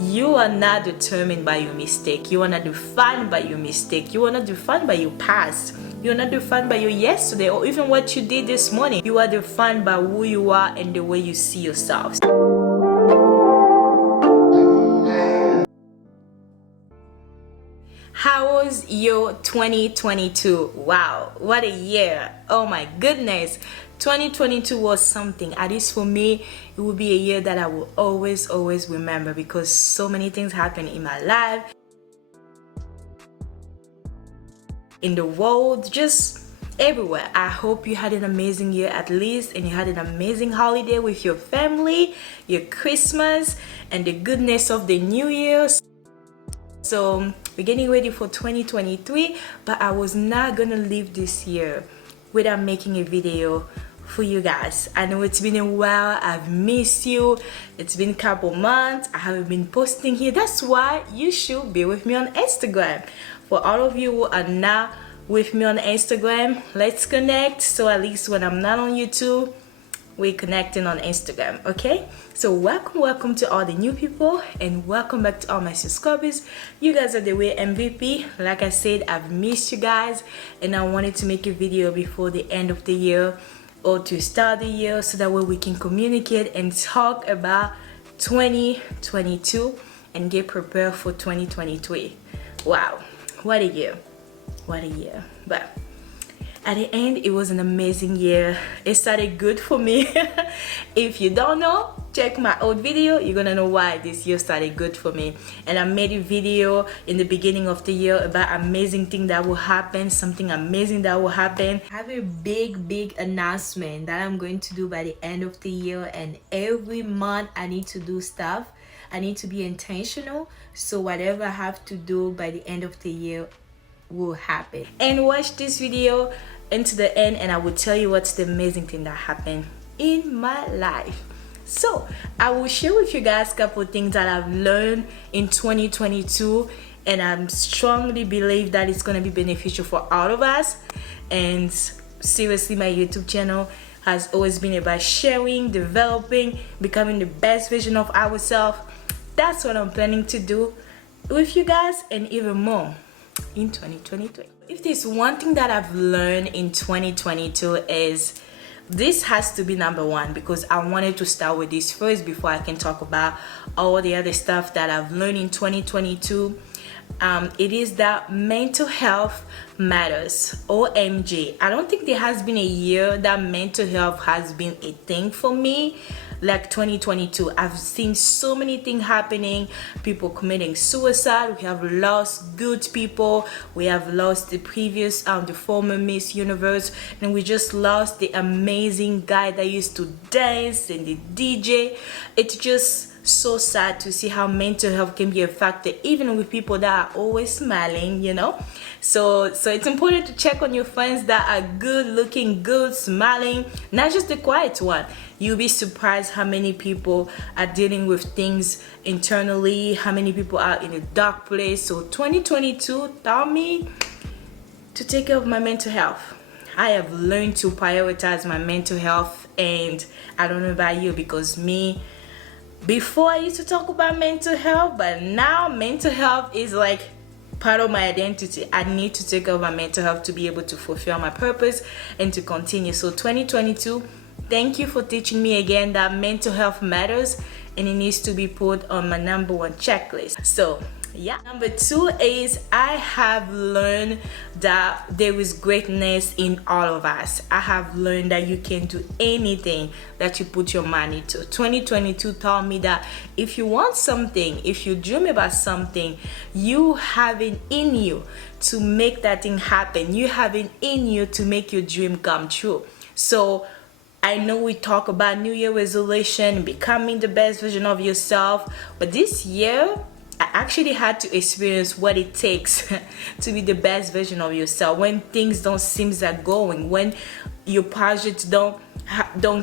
You are not determined by your mistake. You are not defined by your mistake. You are not defined by your past. You are not defined by your yesterday or even what you did this morning. You are defined by who you are and the way you see yourself. How was your 2022? Wow, what a year. Oh my goodness. 2022 was something. At least for me, it will be a year that I will always remember because so many things happened in my life, in the world, just everywhere. I hope you had an amazing year at least, and you had an amazing holiday with your family, your Christmas, and the goodness of the new year. So we're getting ready for 2023, but I was not gonna leave this year without making a video for you guys. I know it's been a while. I've missed you. It's been a couple months. I haven't been posting here. That's why you should be with me on Instagram. For all of you who are not with me on Instagram, let's connect, so at least when I'm not on YouTube, we're connecting on Instagram. Okay, so welcome to all the new people, and welcome back to all my subscribers. You guys are the way MVP. Like I said, I've missed you guys, and I wanted to make a video before the end of the year or to start the year, so that way we can communicate and talk about 2022 and get prepared for 2023. Wow, what a year, what a year. But at the end, it was an amazing year. It started good for me. If you don't know, check my old video. You're gonna know why this year started good for me. And I made a video in the beginning of the year about amazing thing that will happen, something amazing that will happen. I have a big announcement that I'm going to do by the end of the year, and every month I need to do stuff. I need to be intentional, so whatever I have to do by the end of the year will happen. And watch this video into the end, and I will tell you what's the amazing thing that happened in my life. So I will share with you guys a couple of things that I've learned in 2022, and I strongly believe that it's going to be beneficial for all of us. And seriously, my YouTube channel has always been about sharing, developing, becoming the best version of ourselves. That's what I'm planning to do with you guys, and even more in 2023. If there's one thing that I've learned in 2022, is this has to be number one, because I wanted to start with this first before I can talk about all the other stuff that I've learned in 2022. It is that mental health matters. OMG, I don't think there has been a year that mental health has been a thing for me like 2022. I've seen so many things happening, people committing suicide. We have lost good people. We have lost the previous the former Miss Universe, and we just lost the amazing guy that used to dance and the DJ. It's just so sad to see how mental health can be affected even with people that are always smiling, you know. So it's important to check on your friends that are good looking, good smiling, not just the quiet one. You'll be surprised how many people are dealing with things internally, how many people are in a dark place. So 2022 taught me to take care of my mental health. I have learned to prioritize my mental health, and I don't know about you, because me, before I used to talk about mental health, but now mental health is like part of my identity. I need to take care of my mental health to be able to fulfill my purpose and to continue. So 2022, thank you for teaching me again that mental health matters, and it needs to be put on my number one checklist. So yeah, number two is I have learned that there is greatness in all of us. I have learned that you can do anything that you put your mind into. 2022 taught me that if you want something, if you dream about something, you have it in you to make that thing happen. You have it in you to make your dream come true. So I know we talk about New Year resolution, becoming the best version of yourself, but this year I actually had to experience what it takes to be the best version of yourself. When things don't seem like going, when your projects don't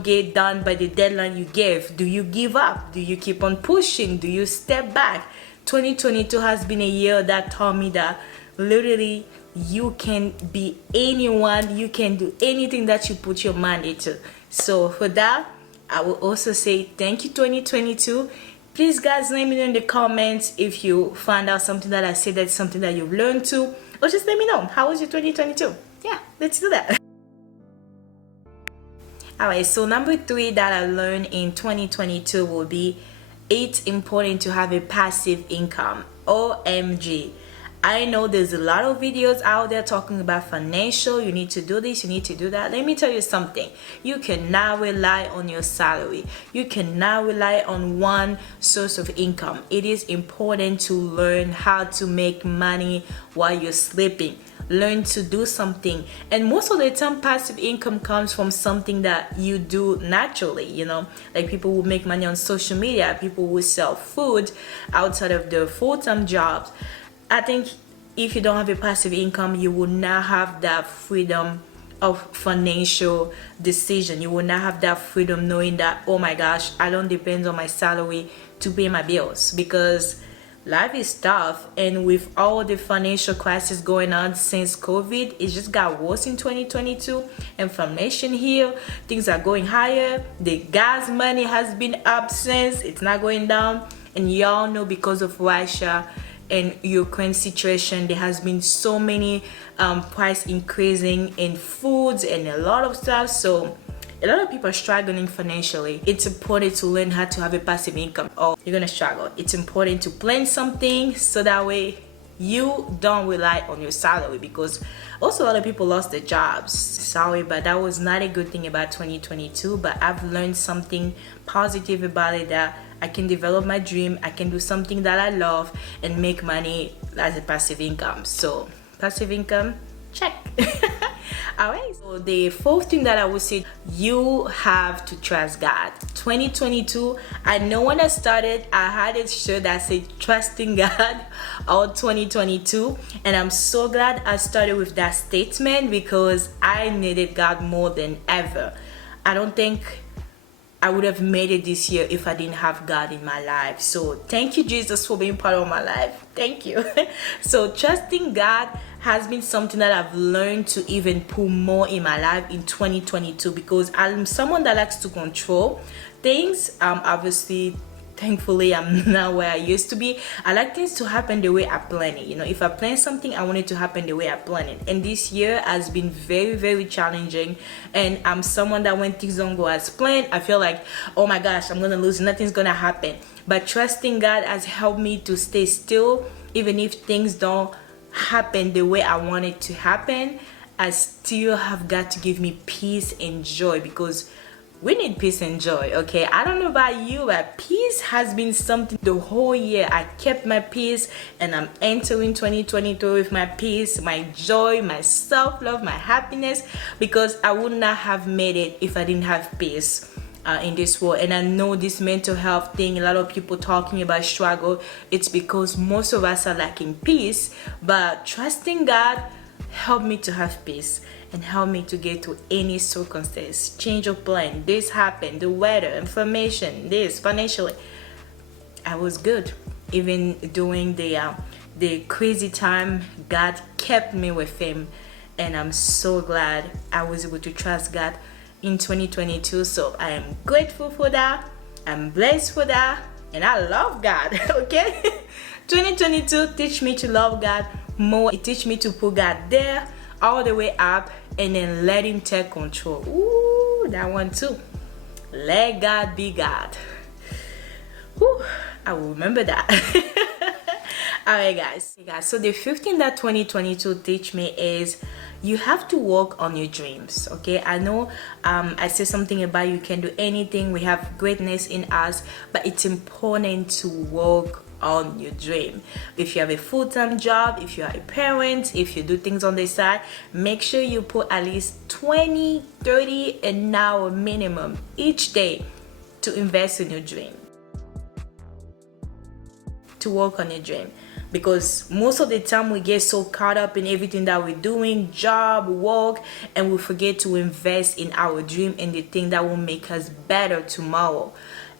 get done by the deadline you gave, do you give up? Do you keep on pushing? Do you step back? 2022 has been a year that taught me that literally you can be anyone, you can do anything that you put your mind into. So for that, I will also say thank you 2022. Please guys, let me know in the comments if you found out something that I said that's something that you've learned too, or just let me know how was your 2022. Yeah, let's do that. Alright, so number 3 that I learned in 2022 will be it's important to have a passive income. OMG. I know there's a lot of videos out there talking about financial, you need to do this, you need to do that. Let me tell you something. You cannot rely on your salary. You cannot rely on one source of income. It is important to learn how to make money while you're sleeping. Learn to do something, and most of the time passive income comes from something that you do naturally, you know, like people who make money on social media, people who sell food outside of their full-time jobs. I think if you don't have a passive income, you will not have that freedom of financial decision. You will not have that freedom knowing that, oh my gosh, I don't depend on my salary to pay my bills, because life is tough, and with all the financial crisis going on since COVID, it just got worse in 2022. Inflation here, things are going higher. The gas money has been up since, it's not going down. And y'all know because of Russia and Ukraine situation, there has been so many price increasing in foods and a lot of stuff. So a lot of people are struggling financially. It's important to learn how to have a passive income, or you're gonna struggle. It's important to plan something so that way you don't rely on your salary, because also a lot of people lost their jobs. Sorry, but that was not a good thing about 2022. But I've learned something positive about it, that I can develop my dream, I can do something that I love and make money as a passive income. So passive income, check. Alright, so the 4th thing that I would say, you have to trust God. 2022, I know when I started, I had a shirt that said trusting God all 2022, and I'm so glad I started with that statement, because I needed God more than ever. I don't think I would have made it this year if I didn't have God in my life. So thank you, Jesus, for being part of my life. Thank you. So trusting God has been something that I've learned to even put more in my life in 2022, because I'm someone that likes to control things. Obviously, thankfully, I'm not where I used to be. I like things to happen the way I plan it. You know, if I plan something, I want it to happen the way I plan it. And this year has been very, very challenging. And I'm someone that when things don't go as planned, I feel like, oh my gosh, I'm gonna lose, nothing's gonna happen. But trusting God has helped me to stay still, even if things don't happen the way I want it to happen. I still have got to give me peace and joy, because we need peace and joy. Okay, I don't know about you, but peace has been something the whole year. I kept my peace, and I'm entering 2023 with my peace, my joy, my self-love, my happiness, because I would not have made it if I didn't have peace in this world. And I know this mental health thing, a lot of people talking about struggle, it's because most of us are lacking peace. But trusting God helped me to have peace and help me to get to any circumstance, change of plan, this happened, the weather, inflammation, this, financially. I was good. Even during the crazy time, God kept me with Him, and I'm so glad I was able to trust God in 2022. So I am grateful for that, I'm blessed for that, and I love God. Okay. 2022 teach me to love God more. It teach me to put God there all the way up, and then let Him take control. Ooh, that one too. Let God be God. Whew, I will remember that. Alright guys, so the 5th thing that 2022 teach me is you have to work on your dreams. Okay, I know I said something about you can do anything, we have greatness in us, but it's important to work on your dream. If you have a full-time job, if you are a parent, if you do things on the side, make sure you put at least 20-30 an hour minimum each day to invest in your dream, to work on your dream. Because most of the time we get so caught up in everything that we're doing, job, work, and we forget to invest in our dream and the thing that will make us better tomorrow.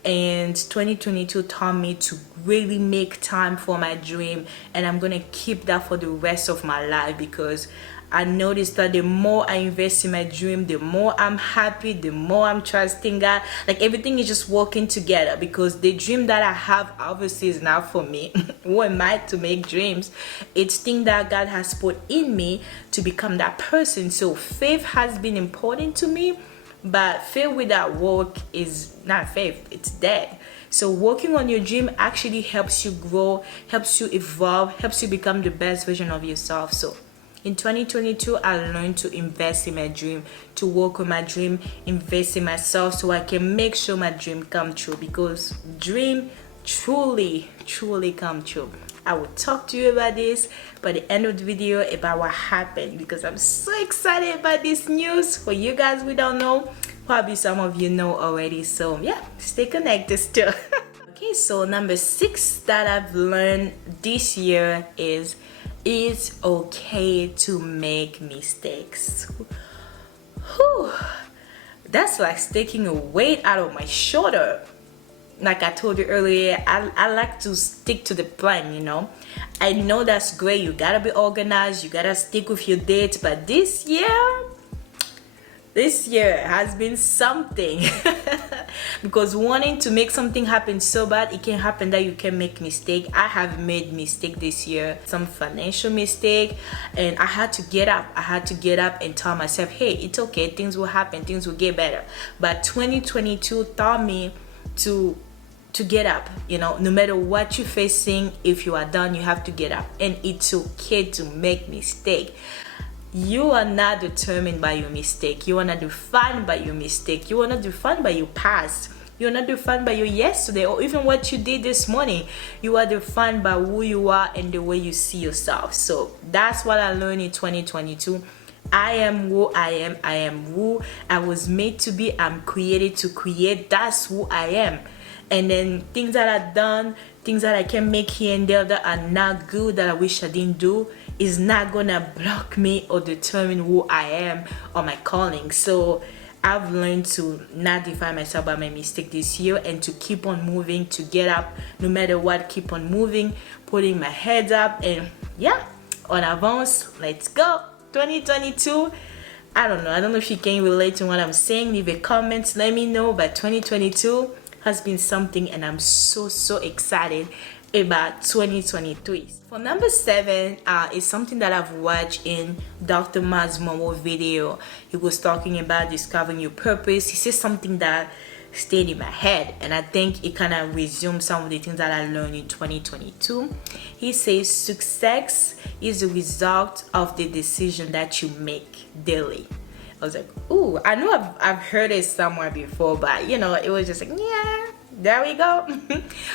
And 2022 taught me to really make time for my dream, and I'm gonna keep that for the rest of my life, because I noticed that the more I invest in my dream, the more I'm happy, the more I'm trusting God. Like everything is just working together, because the dream that I have obviously is not for me. Who am I to make dreams? It's things that God has put in me to become that person. So faith has been important to me, but faith without work is not faith, it's dead. So working on your dream actually helps you grow, helps you evolve, helps you become the best version of yourself. So in 2022, I learned to invest in my dream, to work on my dream, invest in myself so I can make sure my dream come true, because dream truly come true. I will talk to you about this by the end of the video about what happened, because I'm so excited about this news. For you guys who don't know, probably some of you know already, so yeah, stay connected still. Okay, so number 6 that I've learned this year is it's okay to make mistakes. Whew. That's like taking a weight out of my shoulder. Like I told you earlier, I like to stick to the plan, you know. I know that's great, you gotta be organized, you gotta stick with your dates, but this year has been something. Because wanting to make something happen so bad, it can happen that you can make mistake. I have made mistake this year, some financial mistake, and I had to get up and tell myself, hey, it's okay, things will happen, things will get better. But 2022 taught me to get up, you know. No matter what you're facing, if you are done, you have to get up, and it's okay to make mistake. You are not determined by your mistake. You are not defined by your mistake. You are not defined by your past. You are not defined by your yesterday or even what you did this morning. You are defined by who you are and the way you see yourself. So that's what I learned in 2022. I am who I am. I am who I was made to be. I'm created to create. That's who I am. And then things that I've done, things that I can make here and there that are not good, that I wish I didn't do, is not gonna block me or determine who I am or my calling. So I've learned to not define myself by my mistake this year, and to keep on moving, to get up no matter what, keep on moving, putting my head up, and yeah, on avance, let's go. 2022, I don't know if you can relate to what I'm saying. Leave a comment, let me know. But 2022 has been something, and I'm so excited about 2023. For number 7, is something that I've watched in Dr. Maz Momo video. He was talking about discovering your purpose. He says something that stayed in my head, and I think it kind of resumes some of the things that I learned in 2022. He says success is the result of the decision that you make daily. I was like, ooh, I know I've heard it somewhere before, but you know, it was just like, yeah, there we go.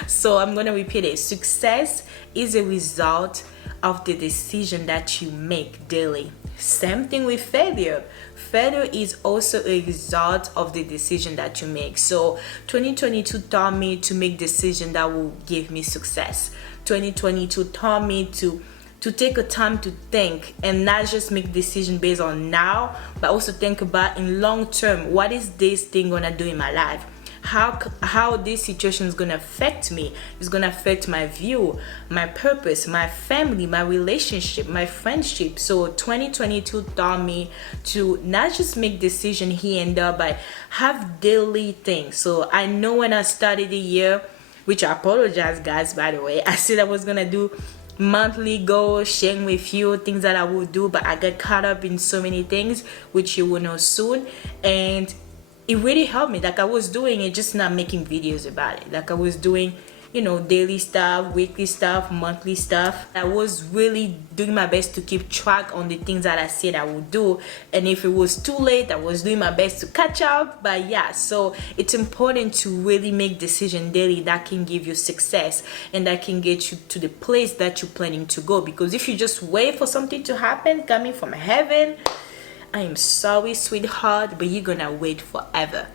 So I'm gonna repeat it. Success is a result of the decision that you make daily. Same thing with failure. Failure is also a result of the decision that you make. So 2022 taught me to make decisions that will give me success. 2022 taught me to take a time to think and not just make decisions based on now, but also think about in long term, what is this thing gonna do in my life? How this situation is gonna affect me. It's gonna affect my view, my purpose, my family, my relationship, my friendship. So 2022 taught me to not just make decisions here and there, but have daily things. So I know when I started the year, which I apologize guys, by the way, I said I was gonna do monthly goals, sharing with you things that I will do, but I got caught up in so many things, which you will know soon. And it really helped me. Like I was doing it, just not making videos about it. Like I was doing, you know, daily stuff, weekly stuff, monthly stuff. I was really doing my best to keep track on the things that I said I would do, and if it was too late, I was doing my best to catch up. But yeah, so it's important to really make decisions daily that can give you success and that can get you to the place that you're planning to go. Because if you just wait for something to happen coming from heaven, I am sorry sweetheart, but you're gonna wait forever.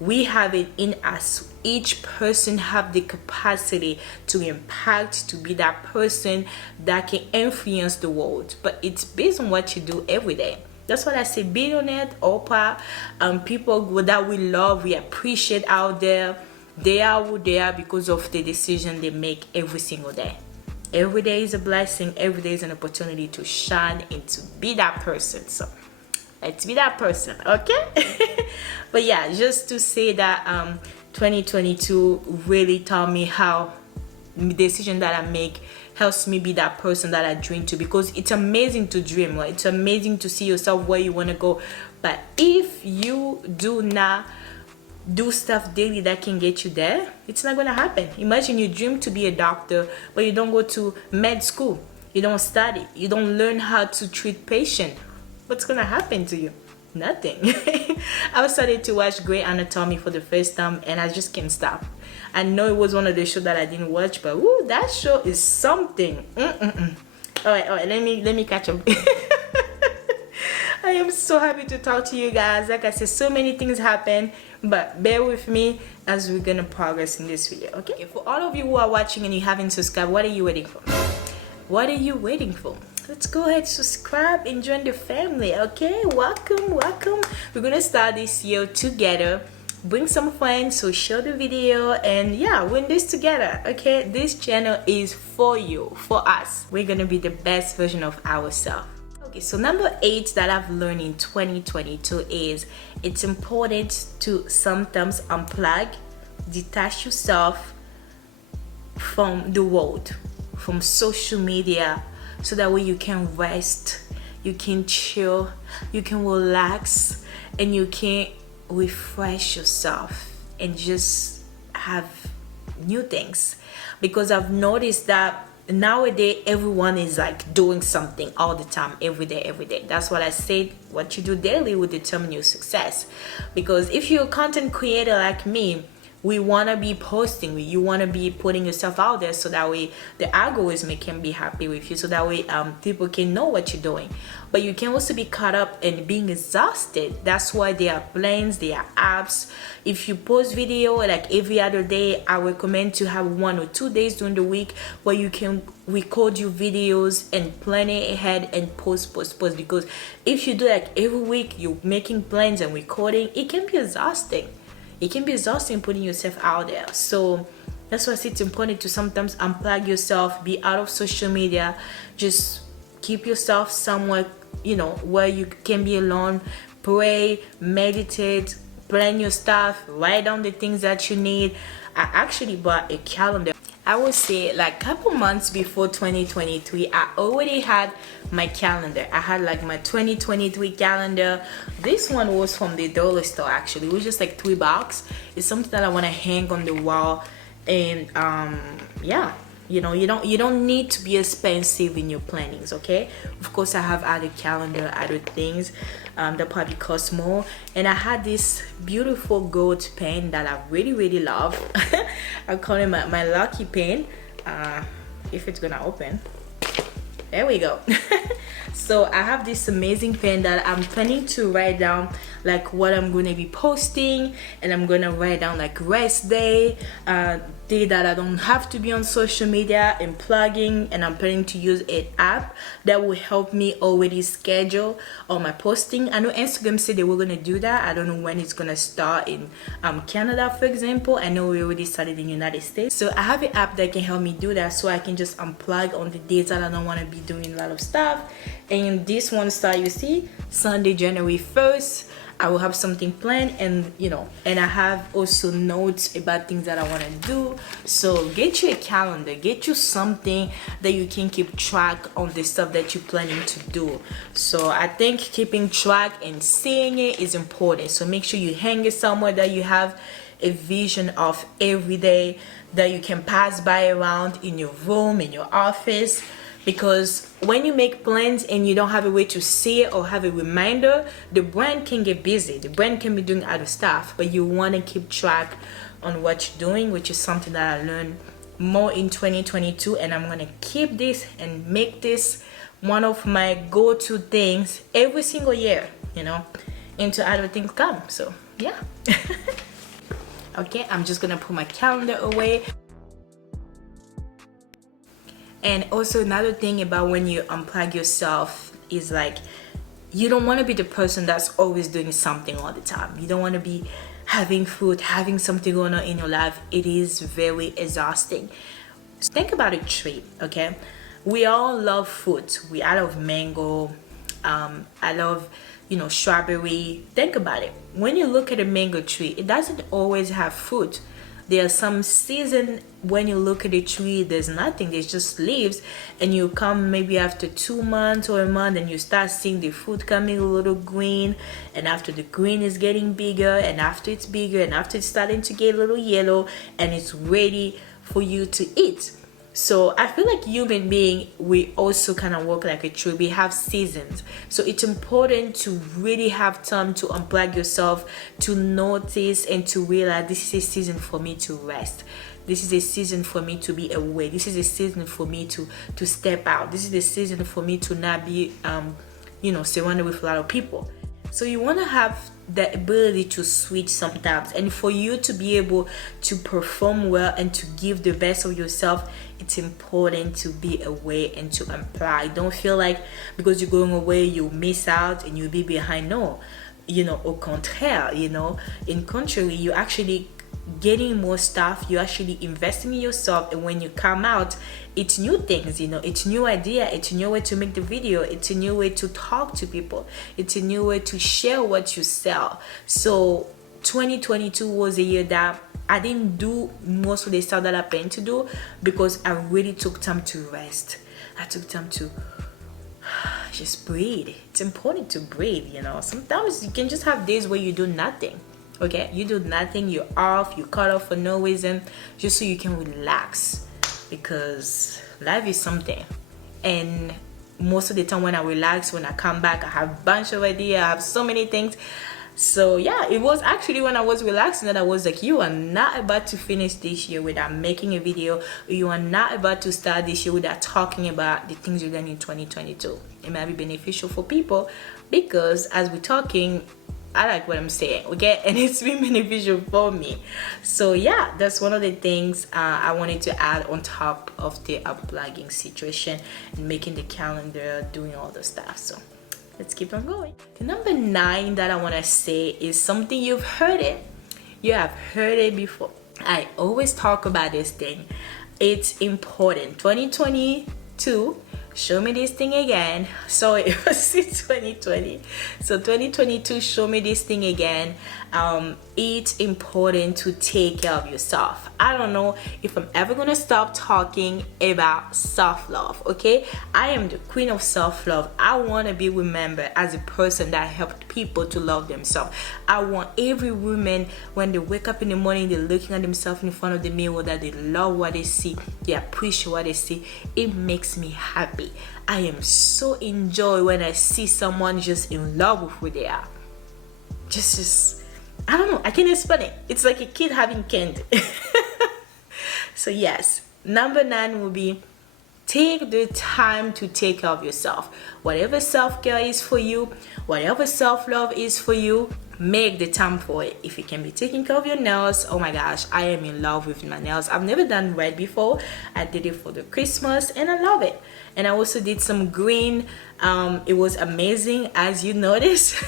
We have it in us. Each person have the capacity to impact, to be that person that can influence the world, but it's based on what you do every day. That's what I say. Billionaire, Oprah, people that we love, we appreciate out there, they are who they are because of the decision they make every single day. every day is a blessing. Every day is an opportunity to shine and to be that person. So let's be that person, okay? But yeah, just to say that 2022 really taught me how the decision that I make helps me be that person that I dream to, because it's amazing to dream, right? It's amazing to see yourself where you want to go, but if you do not do stuff daily that can get you there, it's not going to happen. Imagine you dream to be a doctor, but you don't go to med school, you don't study, you don't learn how to treat patients. What's going to happen to you? Nothing. I started to watch Grey Anatomy for the first time and I just can't stop. I know it was one of the shows that I didn't watch, but woo, that show is something. All right, let me catch up. I am so happy to talk to you guys. Like I said, so many things happen, but bear with me as we're gonna progress in this video, okay? For all of you who are watching and you haven't subscribed, what are you waiting for? What are you waiting for? Let's go ahead, subscribe and join the family, okay? Welcome. We're gonna start this year together. Bring some friends, so share the video, and yeah, win this together, okay? This channel is for you, for us. We're gonna be the best version of ourselves. Okay, so number 8 that I've learned in 2022 is it's important to sometimes unplug, detach yourself from the world, from social media, so that way you can rest, you can chill, you can relax, and you can refresh yourself and just have new things. Because I've noticed that nowadays everyone is like doing something all the time, every day. That's what I said, what you do daily will determine your success. Because if you're a content creator like me, we want to be posting, you want to be putting yourself out there, so that way the algorithm can be happy with you, so that way people can know what you're doing. But you can also be caught up in being exhausted. That's why there are plans, there are apps. If you post video like every other day, I recommend to have 1 or 2 days during the week where you can record your videos and plan it ahead and post. Because if you do like every week, you're making plans and recording, it can be exhausting. It can be exhausting putting yourself out there. So that's why it's important to sometimes unplug yourself, be out of social media, just keep yourself somewhere, you know, where you can be alone, pray, meditate, plan your stuff, write down the things that you need. I actually bought a calendar. I would say like a couple months before 2023, I already had my calendar. I had like my 2023 calendar. This one was from the dollar store actually. It was just like $3. It's something that I want to hang on the wall. And yeah, you know, you don't need to be expensive in your plannings, okay? Of course I have other calendar, other things that probably cost more. And I had this beautiful gold pen that I really love. I call it my lucky pen. If it's gonna open, there we go. So I have this amazing pen that I'm planning to write down like what I'm gonna be posting, and I'm gonna write down like rest day, day that I don't have to be on social media, and plugging. And I'm planning to use an app that will help me already schedule all my posting. I know Instagram said they were gonna do that. I don't know when it's gonna start in Canada, for example. I know we already started in the United States. So I have an app that can help me do that, so I can just unplug on the days that I don't want to be doing a lot of stuff. And this one start, you see, Sunday, January 1st. I will have something planned, and you know, and I have also notes about things that I want to do. So get you a calendar, get you something that you can keep track on the stuff that you're planning to do. So I think keeping track and seeing it is important. So make sure you hang it somewhere that you have a vision of every day, that you can pass by around in your room, in your office. Because when you make plans and you don't have a way to see it or have a reminder, the brain can get busy. The brain can be doing other stuff, but you want to keep track on what you're doing, which is something that I learned more in 2022. And I'm going to keep this and make this one of my go-to things every single year, you know, until other things come. So yeah. Okay, I'm just going to put my calendar away. And also another thing about when you unplug yourself is like, you don't want to be the person that's always doing something all the time. You don't want to be having food, having something going on in your life. It is very exhausting. Think about a tree, okay? We all love fruit. I love mango. I love, strawberry. Think about it. When you look at a mango tree, it doesn't always have fruit. There are some season when you look at a tree, there's nothing, there's just leaves, and you come maybe after 2 months or a month and you start seeing the fruit coming a little green, and after the green is getting bigger, and after it's bigger, and after it's starting to get a little yellow, and it's ready for you to eat. So I feel like human being, we also kind of work like a tree. We have seasons. So it's important to really have time to unplug yourself, to notice and to realize this is a season for me to rest. This is a season for me to be away. This is a season for me to step out. This is a season for me to not be surrounded with a lot of people. So you want to have the ability to switch sometimes, and for you to be able to perform well and to give the best of yourself, it's important to be away and to apply. Don't feel like because you're going away you miss out and you'll be behind. No, au contraire, in contrary, you actually getting more stuff, you're actually investing in yourself, and when you come out, it's new things, it's new idea, it's a new way to make the video, it's a new way to talk to people, it's a new way to share what you sell. So 2022 was a year that I didn't do most of the stuff that I planned to do because I really took time to rest. I took time to just breathe. It's important to breathe, sometimes you can just have days where you do nothing. Okay, you do nothing, you're off, you cut off for no reason, just so you can relax, because life is something. And most of the time when I relax, when I come back, I have a bunch of ideas, I have so many things. So yeah, it was actually when I was relaxing that I was like, you are not about to finish this year without making a video, or you are not about to start this year without talking about the things you've done in 2022. It might be beneficial for people because as we're talking, I like what I'm saying, okay? And it's been beneficial for me. So yeah, that's one of the things I wanted to add on top of the unplugging situation and making the calendar, doing all the stuff. So let's keep on going. The number 9 that I want to say is something you've heard it. You have heard it before. I always talk about this thing. It's important. 2022. Show me this thing again. So it was 2020. So 2022, show me this thing again. It's important to take care of yourself. I don't know if I'm ever gonna stop talking about self-love, okay? I am the queen of self-love. I want to be remembered as a person that helped people to love themselves. I want every woman, when they wake up in the morning, they're looking at themselves in front of the mirror, that they love what they see, they appreciate what they see. It makes me happy. I am so enjoy when I see someone just in love with who they are. Just I don't know, I can't explain it. It's like a kid having candy. So yes, number 9 will be take the time to take care of yourself. Whatever self-care is for you, whatever self-love is for you, make the time for it. If you can be taking care of your nails, oh my gosh, I am in love with my nails. I've never done red before. I did it for the Christmas and I love it. And I also did some green. It was amazing, as you notice.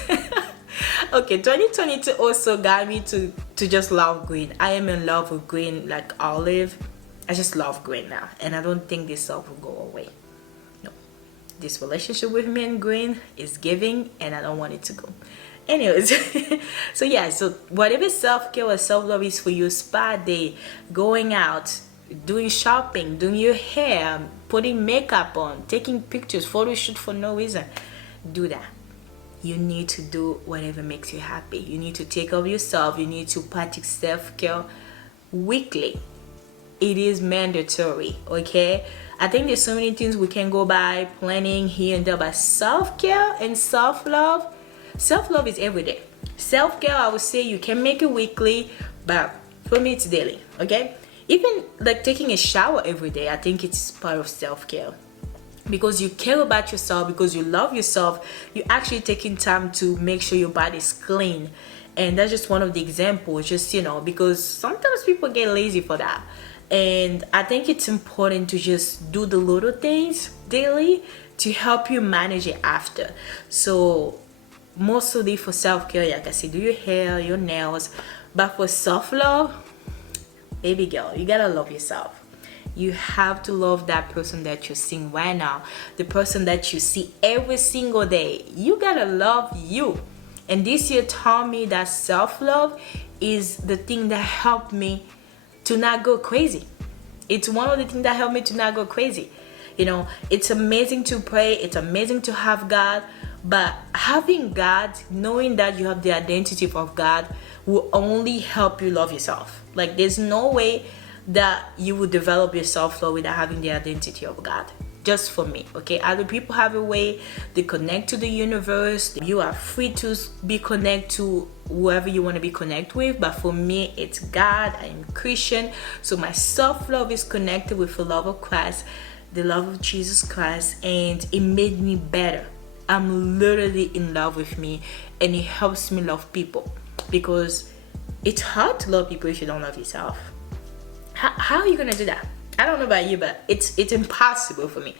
Okay, 2022 also got me to just love green. I am in love with green, like olive. I just love green now, and I don't think this stuff will go away. No, this relationship with me and green is giving, and I don't want it to go. Anyways, so yeah, so whatever self-care or self-love is for you, spa day, going out, doing shopping, doing your hair, putting makeup on, taking pictures, photo shoot for no reason, do that. You need to do whatever makes you happy. You need to take care of yourself. You need to practice self-care weekly. It is mandatory, okay? I think there's so many things we can go by planning here and there, but self-care and self-love is every day. Self-care, I would say you can make it weekly, but for me it's daily, okay? Even like taking a shower every day, I think it's part of self-care. Because you care about yourself, because you love yourself, you're actually taking time to make sure your body's clean. And that's just one of the examples, just, because sometimes people get lazy for that. And I think it's important to just do the little things daily to help you manage it after. So mostly for self-care, like I said, do your hair, your nails. But for self-love, baby girl, you gotta love yourself. You have to love that person that you're seeing right now, the person that you see every single day. You gotta love you. And this year taught me that self-love is the thing that helped me to not go crazy. It's one of the things that helped me to not go crazy. You know, it's amazing to pray, it's amazing to have God, but having God, knowing that you have the identity of God, will only help you love yourself. Like, there's no way that you will develop your self-love without having the identity of God. Just for me, okay? Other people have a way they connect to the universe. You are free to be connected to whoever you want to be connected with, but for me, it's God. I am Christian, so my self-love is connected with the love of Christ, the love of Jesus Christ, and it made me better. I'm literally in love with me, and it helps me love people, because it's hard to love people if you don't love yourself. How are you gonna do that? I don't know about you, but it's impossible for me.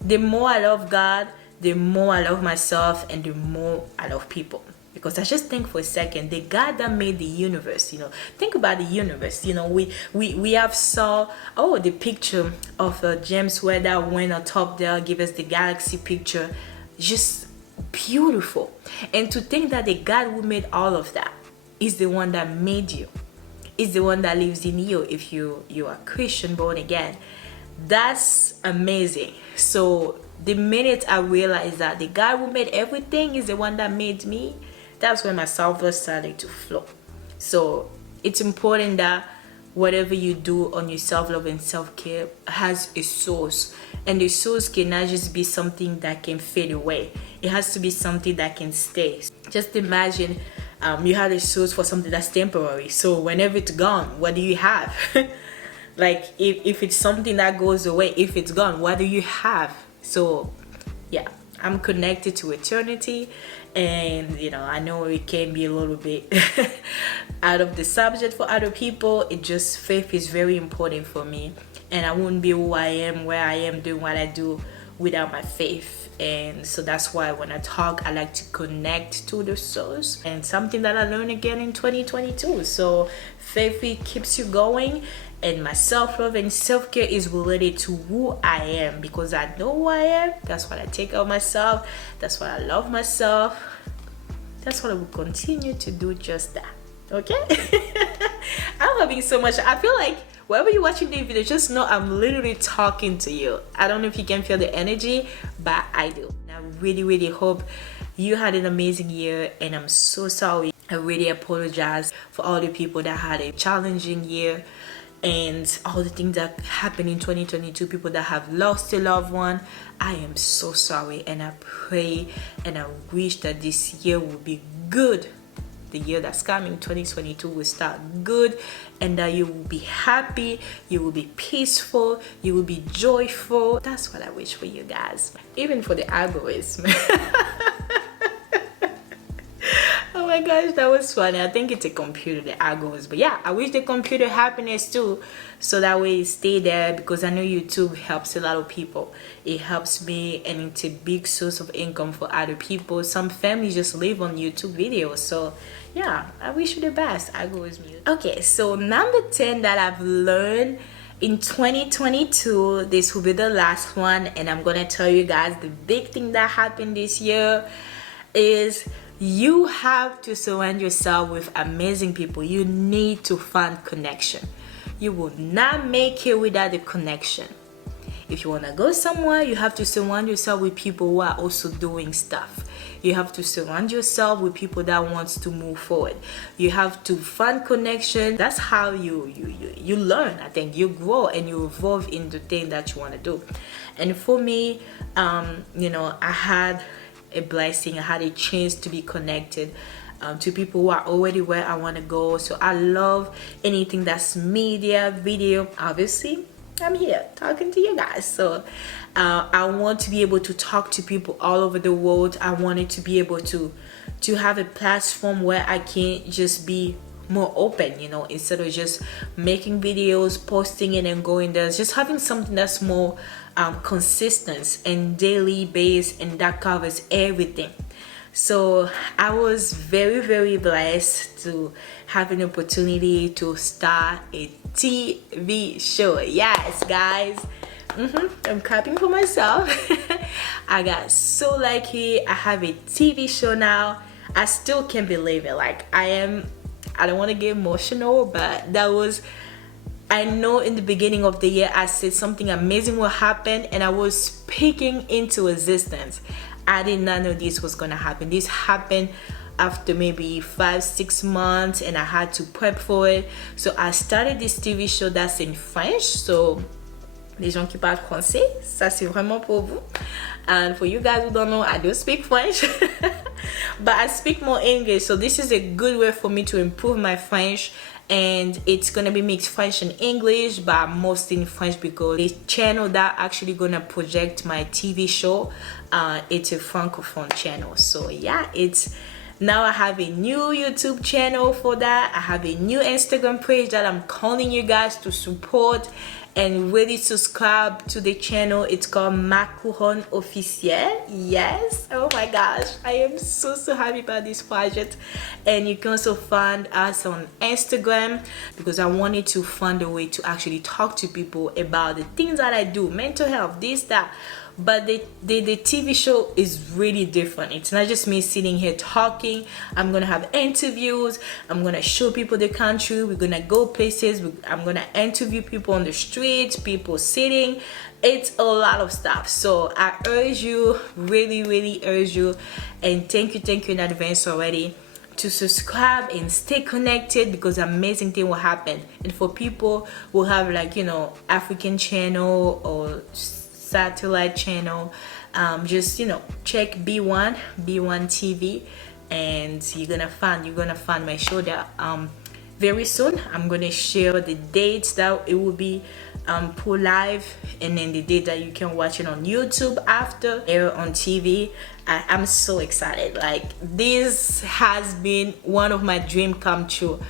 The more I love God, the more I love myself, and the more I love people. Because I just think for a second, the God that made the universe, you know, think about the universe. You know, we have saw the picture of James Webb that went on top there, give us the galaxy picture, just beautiful. And to think that the God who made all of that is the one that made you, is the one that lives in you if you are Christian, born again. That's amazing. So the minute I realized that the God who made everything is the one that made me, that's when my self-love started to flow. So it's important that whatever you do on your self-love and self-care has a source, and the source cannot just be something that can fade away. It has to be something that can stay. Just imagine you had a source for something that's temporary, so whenever it's gone, what do you have? Like, if it's something that goes away, if it's gone, what do you have? So yeah, I'm connected to eternity. And you know, I know it can be a little bit out of the subject for other people. It just, faith is very important for me, and I wouldn't be who I am, where I am, doing what I do without my faith. And so that's why when I talk, I like to connect to the source, and something that I learned again in 2022. So faith, it keeps you going, and my self-love and self-care is related to who I am, because I know who I am. That's what I take of myself. That's why I love myself. That's what I will continue to do, just that. Okay? I'm having so much. I feel like wherever you're watching the video, just know I'm literally talking to you. I don't know if you can feel the energy, but I do. I really hope you had an amazing year, and I'm so sorry. I really apologize for all the people that had a challenging year, and all the things that happened in 2022, people that have lost a loved one. I am so sorry, and I pray and I wish that this year will be good. The year that's coming, 2022, will start good, and that you will be happy, you will be peaceful, you will be joyful. That's what I wish for you guys, even for the algorithm. Oh my gosh, that was funny. I think it's a computer, the algorithm. But yeah, I wish the computer happiness too, so that way it stay there, because I know YouTube helps a lot of people. It helps me, and it's a big source of income for other people. Some families just live on YouTube videos. So yeah, I wish you the best, algorithm. Okay, so number 10 that I've learned in 2022, this will be the last one, and I'm gonna tell you guys the big thing that happened this year is you have to surround yourself with amazing people. You need to find connection. You will not make it without the connection. If you want to go somewhere, you have to surround yourself with people who are also doing stuff. You have to surround yourself with people that wants to move forward. You have to find connection. That's how you learn. I think you grow and you evolve in the thing that you want to do. And for me, you know, I had a blessing. I had a chance to be connected to people who are already where I want to go. So I love anything that's media, video. Obviously, I'm here talking to you guys. So I want to be able to talk to people all over the world. I wanted to be able to have a platform where I can just be more open, you know, instead of just making videos, posting it and going there. Just having something that's more consistent and daily based, and that covers everything. So I was very blessed to have an opportunity to start a TV show. Yes, guys. I'm clapping for myself. I got so lucky. I have a TV show now. I still can't believe it. Like, I don't want to get emotional, but that was, I know in the beginning of the year I said something amazing will happen, and I was speaking into existence. I did not know this was gonna happen. This happened after maybe 5-6 months, and I had to prep for it. So I started this TV show that's in French. So les gens qui parlent français, ça c'est vraiment pour vous. And for you guys who don't know, I do speak French. But I speak more English, so this is a good way for me to improve my French. And it's gonna be mixed French and English, but mostly in French because the channel that actually gonna project my TV show, it's a francophone channel. So yeah, it's now I have a new YouTube channel for that. I have a new Instagram page that I'm calling you guys to support and really subscribe to the channel. It's called Macaron Officiel. Yes, oh my gosh, I am so happy about this project. And you can also find us on Instagram because I wanted to find a way to actually talk to people about the things that I do, mental health, this, that. But the TV show is really different. It's not just me sitting here talking. I'm gonna have interviews. I'm gonna show people the country. We're gonna go places. I'm gonna interview people on the streets, people sitting. It's a lot of stuff. So I urge you, really urge you, and thank you in advance already, to subscribe and stay connected because amazing thing will happen. And for people who have, like, you know, African channel or satellite channel, just, you know, check B1 TV, and you're gonna find my show there. Very soon I'm gonna share the dates that it will be put live, and then the date that you can watch it on YouTube after air on TV. I'm so excited. Like, this has been one of my dream come true.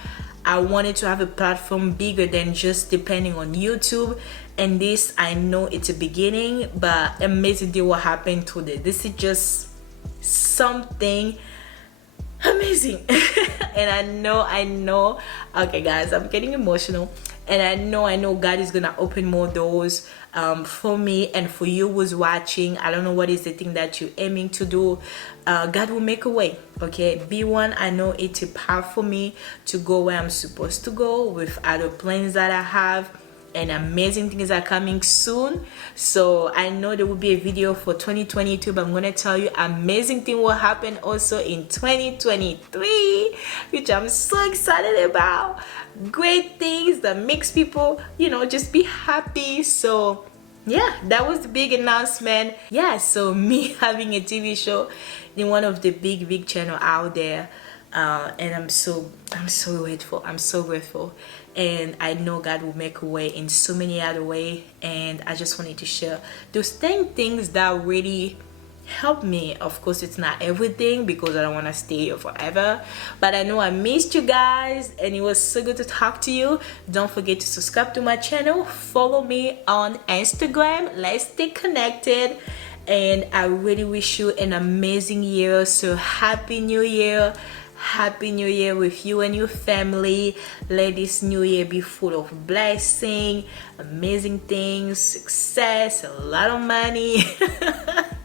I wanted to have a platform bigger than just depending on YouTube, and this, I know it's a beginning, but amazing thing will happen today. This is just something amazing. And I know, okay guys, I'm getting emotional, and I know God is gonna open more doors for me and for you who's watching. I don't know what is the thing that you're aiming to do. God will make a way. Okay, B1, I know it's a path for me to go where I'm supposed to go with other plans that I have, and amazing things are coming soon. So I know there will be a video for 2022, but I'm gonna tell you amazing thing will happen also in 2023, which I'm so excited about. Great things that makes people, you know, just be happy. So yeah, that was the big announcement. Yeah, so me having a TV show in one of the big channel out there, and I'm so grateful. I'm so grateful, and I know God will make a way in so many other ways. And I just wanted to share those 10 things that really help me. Of course, it's not everything because I don't want to stay here forever, but I know I missed you guys, and it was so good to talk to you. Don't forget to subscribe to my channel, follow me on Instagram. Let's stay connected, and I really wish you an amazing year. So happy new year. Happy New Year with you and your family. Let this new year be full of blessing, amazing things, success, a lot of money.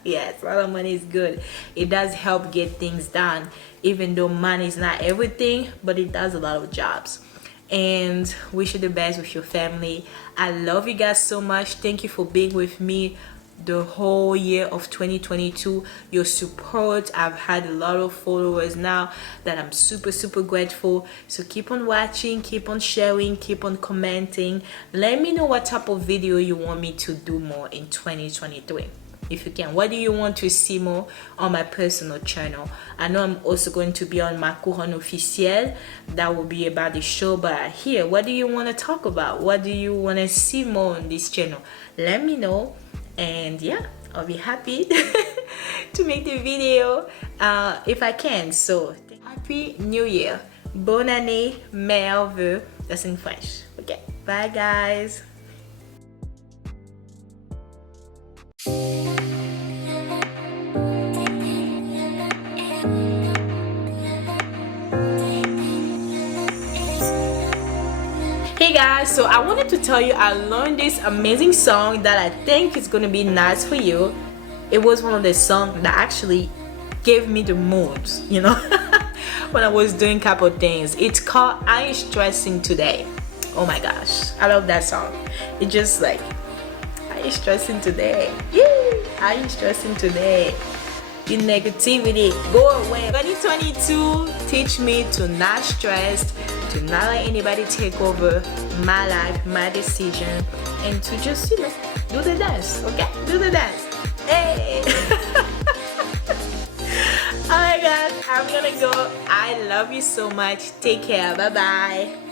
Yes, a lot of money is good. It does help get things done, even though money is not everything, but it does a lot of jobs. And wish you the best with your family. I love you guys so much. Thank you for being with me the whole year of 2022. Your support, I've had a lot of followers now that I'm super grateful. So keep on watching, keep on sharing, keep on commenting. Let me know what type of video you want me to do more in 2023. If you can, what do you want to see more on my personal channel? I know I'm also going to be on Macaron Officiel. That will be about the show, but here, what do you want to talk about? What do you want to see more on this channel? Let me know. And yeah, I'll be happy to make the video if I can. So happy new year, bonne année, meilleurs vœux. That's in French. Okay, bye guys. Hey guys, guys, so I wanted to tell you I learned this amazing song that I think is gonna be nice for you. It was one of the songs that actually gave me the mood, you know, when I was doing couple things. It's called I Ain't Stressing Today. Oh my gosh, I love that song. It just like, I ain't stressing today. Yay! I ain't stressing today. The negativity, go away. 2022 teach me to not stress, to not let anybody take over my life, my decision, and to just, you know, do the dance, okay? Do the dance. Hey! Oh my god, I'm gonna go. I love you so much. Take care. Bye bye.